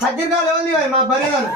సజ్జకాలు ఉంది మా బర్రెలను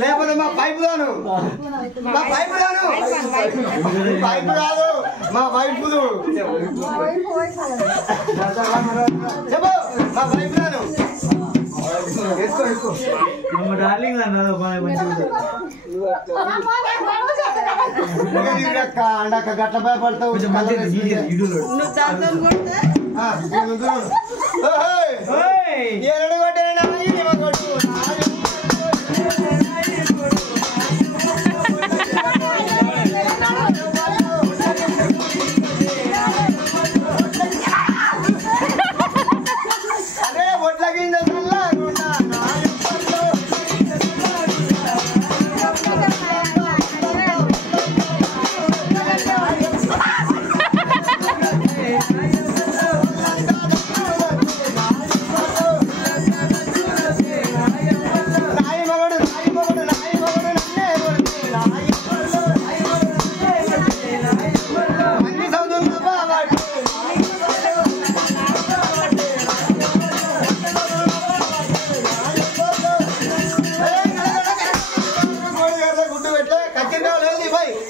లేకపోతే మా పైపు దాను పైపు కాదు మా వైపులు చెప్పు మా పైపు దాను డార్లింగ్ అన్నారు అండక గట్ల భయపడతావు అదే ఒట్ల కింద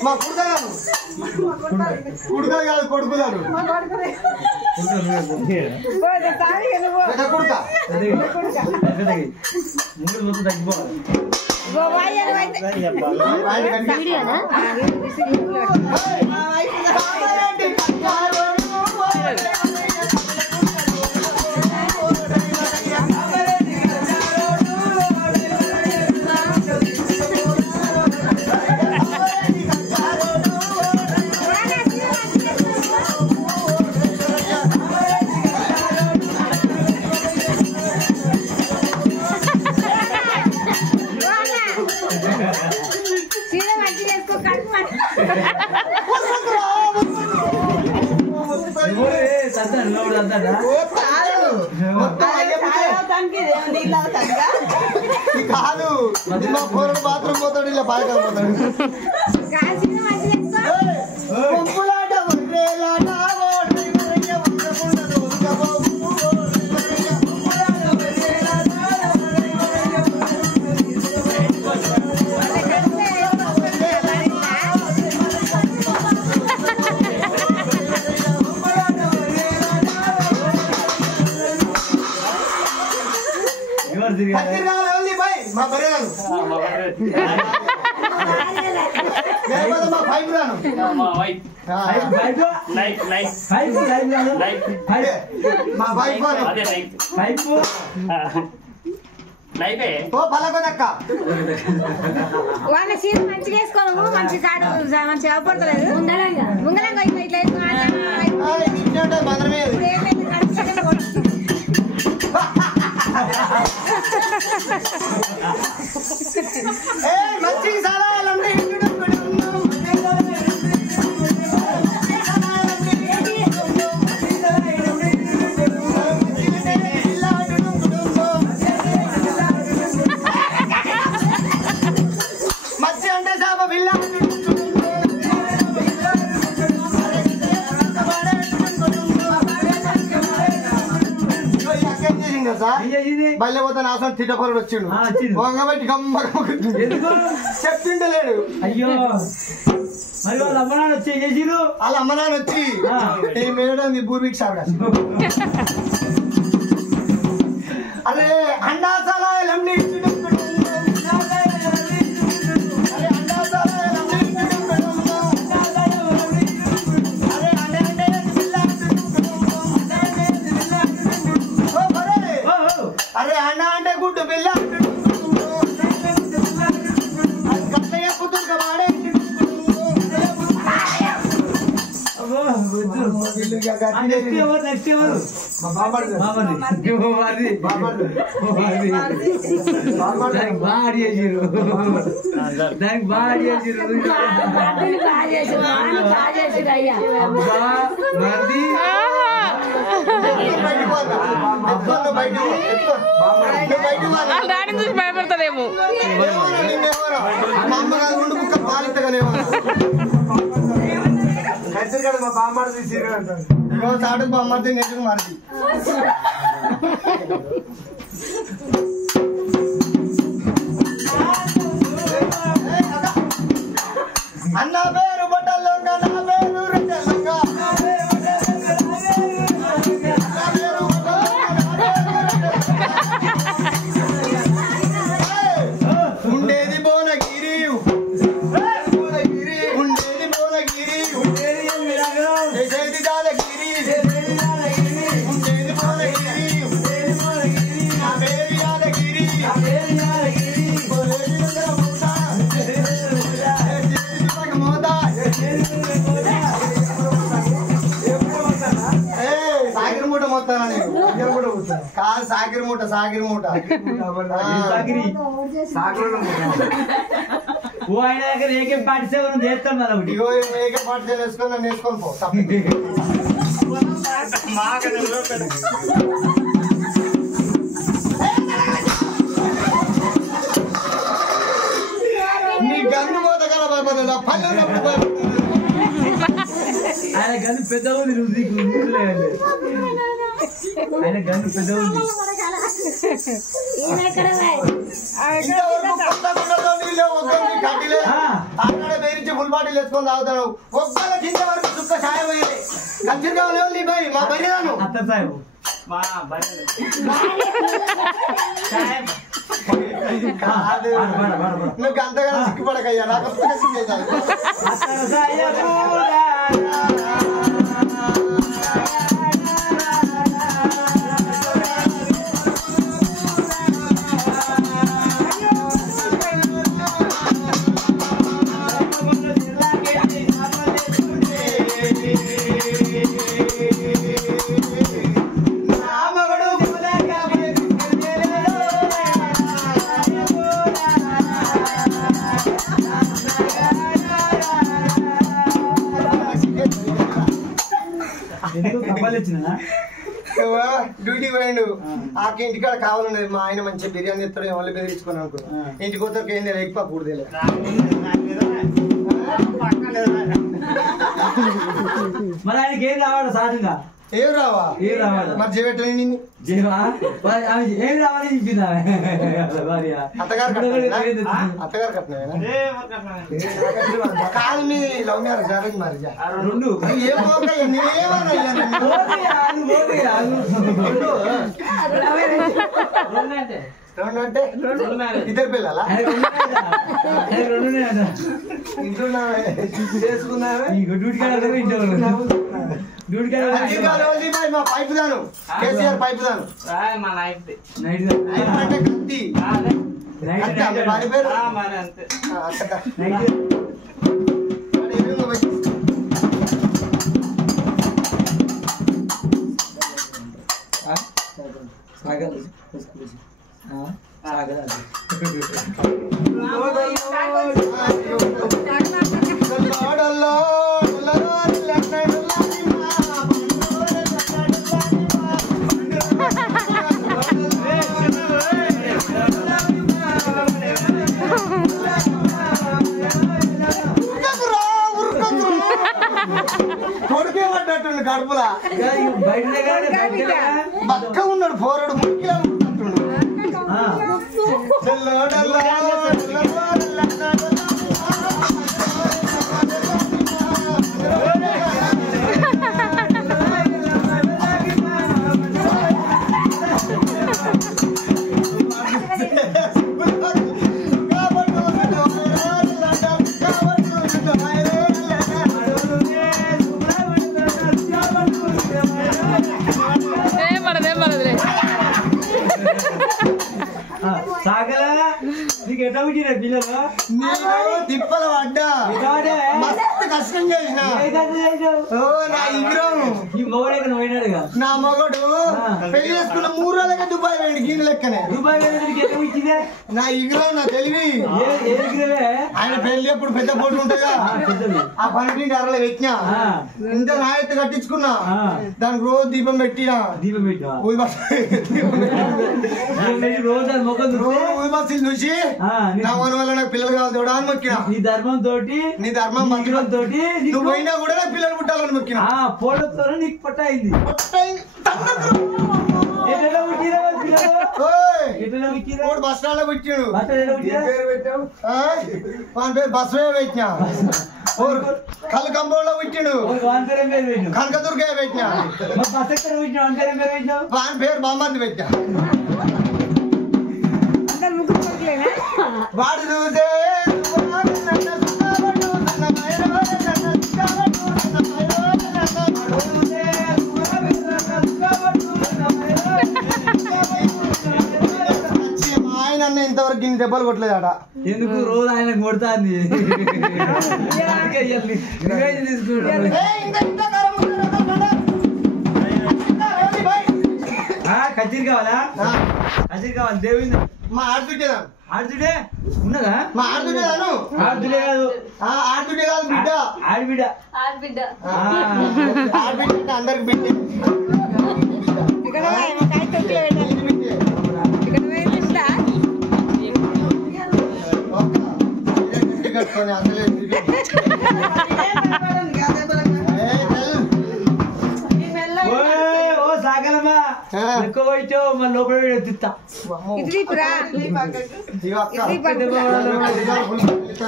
మా కుడుక కాదు కొడుకుదారు కొడుక కాదు మా ఫోన్ బాత్రూమ్ పోతాడు ఇలా బాగా పోతాడు మా బర్రెలను మా పైపు రాను మా పైపు పలకొదక్క వాళ్ళ చీర మంచిగా వేసుకోను మంచి కాడు మంచిగా అవపడతలేదు ముంగలంగా ఇట్లా మంచి సలహాలంటే మచ్చి అంటే సాబ బిల్ల బల్లె పోతే నాసం తిట్టపరుడు వచ్చిండు వంగబెట్టి చెప్తుంటలేడు అయ్యో మరి వాళ్ళ అమ్మనాడు వచ్చి చేసిరు వాళ్ళ అమ్మనాడు వచ్చి మేడం భూమికి సాగు అరే అండాసాలన్నీ అరే అన్న అంటే గుడ్డు పిల్ల దానికి బాగా చేసిరు దాని చూసి భయపడతాడేమో మా అమ్మగారు 2 ముక్క పాలితగానే ఇక్కడ మా బామ్మడి సీరియల్ అంటారు ఇగో చాటు బామ్మడి నెట్టుకు మారి అన్న పేరు బట్టల్లోగా నా పేరు రెడ్డల్లోగా ఉండేది భువనగిరి ఉండేది భువనగిరి చేసేది దాలగిరి ఉండేది భువనగిరి నా పేరు యాదగిరి సాగిరి మూట మొత్తానా కాదు సాగిరి మూట ఆయన దగ్గర ఏకేం పాటిసేవరం చేస్తాను మనం ఇగో ఏకే పాటు వేసుకొని నన్ను వేసుకొని పో నీ గన్ను పోత కదా భయపడదా పల్లె ఆయన గన్ను పెద్ద ఉంది ఆయన గన్ను పెద్ద ఉంది అక్కడ పేరించి ఫుల్ బాటిల్ వేసుకొని తాగుతాను ఒక్కళ్ళ కింద వరకు చుక్క సాయం అయ్యేది ఖచ్చితంగా నీ భయ్ మా బరిదాను అత్త సాయం నువ్వు అంతగా సిగ్గుపడకయ్యా నాకు సిగ్గు డ్యూటీ పోయిండు ఆకి ఇంటికాడ కావాలన్నది మా ఆయన మంచిగా బిర్యానీ ఇస్తాడు ఎవరు బెదిరించుకొని అనుకో ఇంటికి పోతారు ఏం తెలియదు ఎక్కువ కూడదేలే మరి ఆయనకి ఏం రావాడు సాధంగా ఏం రావా మరి చేపెట్టండి నిన్ను ఏం రావాలి చెప్పిందా అత్తగారు కట్టినా కాదు మీ లవ్ మ్యారేజ్ అరేంజ్ మ్యారేజ్ రెండు రెండు అంటే ఇద్దరు పిల్లలా మా పైపు దాను కేసీఆర్ పైపు దాను అంటే కత్తి భార్య పేరు కొడుకే పడ్డట్టుండు కడుపులా బక్క ఉన్నాడు పోరాడు ముక్కిలా నీకు ఎట్లా పుట్టిన పిల్లలు తిప్పల పడ్డా మస్తు కష్టం చేసిన నా విగ్రహం నా మగడు పెళ్లి చేసుకున్న 3 రోజులకే దుబాయ్ పోయింది గీన లెక్కనే నా విగ్రహం నా తెలివి ఆయన పెళ్లి ఎప్పుడు పెద్ద పోటీ ఉంటుందా ఆ 12 అరలో పెట్టినా ఇంత నా ఎత్తు కట్టించుకున్నా దానికి రోజు దీపం పెట్టినా రోజు ఊది బస్సులు చూసి నా మన వల్ల నాకు పిల్లలు కావాలి చూడ అని మొక్కిన. నీ ధర్మం తోటి తోటి నువ్వు పోయినా కూడా నాకు పిల్లలు పుట్టాలని మొక్కిన. పోవడంతో నీకు పొట్ట అయింది. బస్ స్టాండ్ లో పెట్టాడు. బస్ పెట్టినా. కళ్ళు కంపౌండ్ లో పెట్టాడు. కనకదుర్గ పెట్టినా. వాని పేరు బామ్మర్ది పెట్టా. వాడు చూసే ఆయన అన్న ఇంతవరకు ఇన్ని దెబ్బలు కొట్టలేదట. ఎందుకు రోజు ఆయన కొడతాంది. కచ్చిరి కావాలా? కచ్చిరి కావాలి. దేవుంది మా ఆడుతుంటేదా? ఆడుతుంటే ఉన్నదా? మా ఆడుతుంటేదాను. ఆడుతుంటే కాదు, ఆడుతుంటే కాదు బిడ్డ. ఆడబిడ్డ. ఆడబిడ్డ ఆడబిడ్డ అందరికి బిడ్డ. కట్టుకొని అసలే ఎక్కువ పోయితే మన లోపల తిత్తా.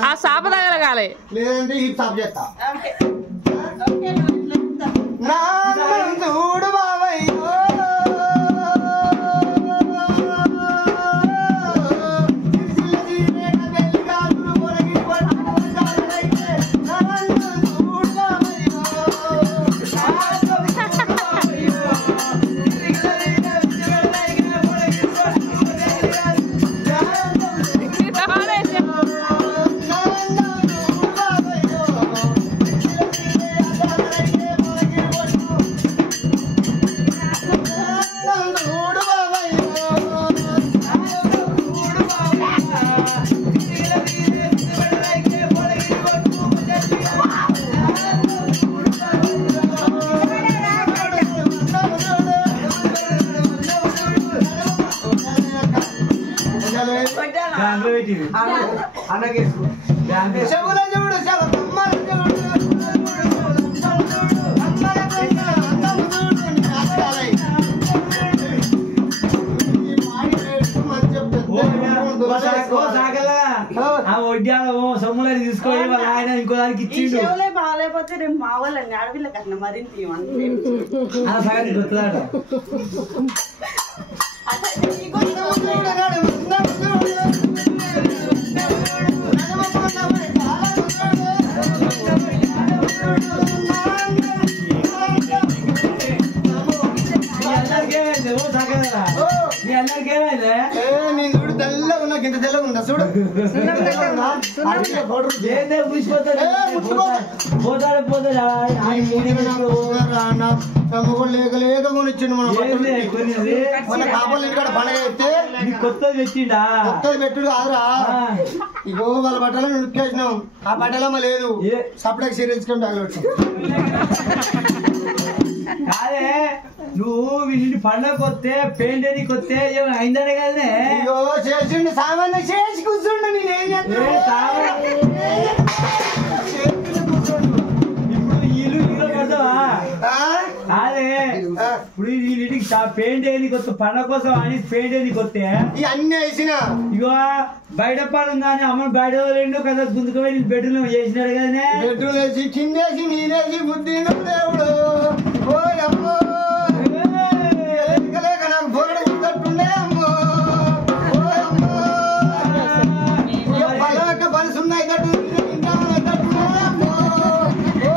ఆ సాప తగలగాలి. లేదంటే ఈ సాప్ చేస్తా. చూడు బావయ్యో సొమ్ములని తీసుకోవాలి. వాళ్ళ ఆయన ఇంకో దానికి ఇచ్చిండు. బాగాలేకపోతే రేపు మా వాళ్ళని అడవిలో కట్టిన మరింత సగం గుర్తులాడు. నేను చూడు తెల్లగా ఉన్నా, ఇంత తెల్లగా ఉందా చూడు. లేక లేక కొనిచ్చిండు మన కాపాలు ఇక్కడ పండగ అయితే కొత్తది పెట్టిండా? కొత్తది పెట్టుడు కాదురా. ఇగో వాళ్ళ బట్టలను నొక్కేసినాం. ఆ బట్టలమ్మ లేదు. సపరేట్ సీరియల్స్ బ్యాగ్ లో వచ్చాం. కాదే నువ్వు వీళ్ళని పండగ వస్తే పెయింట్ అని కొత్తే ఏమైనా అయిందనే కదనే. అయ్యో చేసిండు సామాన్య చేసి కూర్చుండు. నేనేం చేస్తాను? ఇప్పుడు ఇల్లు ఇల్లు పడతావా? అదే ఇప్పుడు వీళ్ళకి పెయింట్ అని కొత్త పండగ కోసం అని పెయింట్ అని కొత్తే అన్ని వేసిన. ఇగో బయట పడుందా అని అమ్మని బయట రెండు కదా గుంతుకుపోయి బెడ్రూమ్ చేసినాడు కదనే. బెడ్రూమ్ వేసి కిందేసి నేనేసి బుద్ధి దేవుడు. ఓ అమ్మో లేక నాకు బోరడు గుర్తుండే అమ్మో. ఓ అమ్మో బలక బలుసున్నాయి తట్టు అమ్మో. ఓ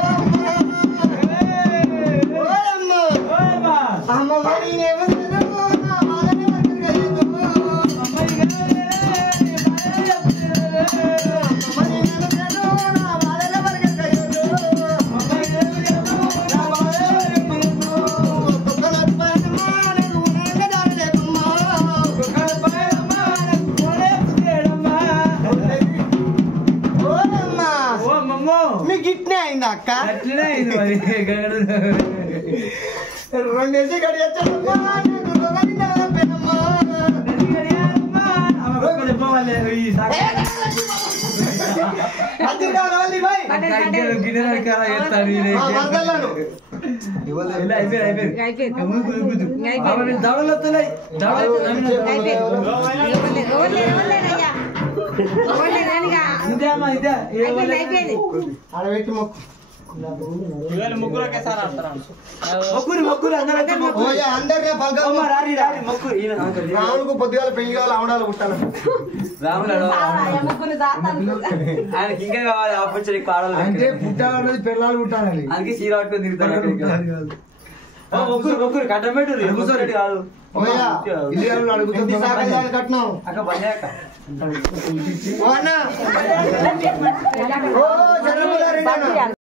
అమ్మో అమ్మ మరి మీకు ఇట్నే అయిందా అక్క? రెండేసి గడి అది కావాలి బాయ్ మరదలను ఆడబెట్టి మొక్కు రాములకు పొద్దుగాల పెళ్లి కావాలి ఆవడాలు పుట్టాను ఆయనకి ఇంకా కావాలి ఆపర్చునిటీ కావాలి అంటే పుట్టాలన్నది పిల్లలు పుట్టాలని అందుకే చీర పట్టుకొని తిరుగుతారు కట్టం పెట్టు కాదు కట్టినాం అక్క పడ్డాక ఓ అన్న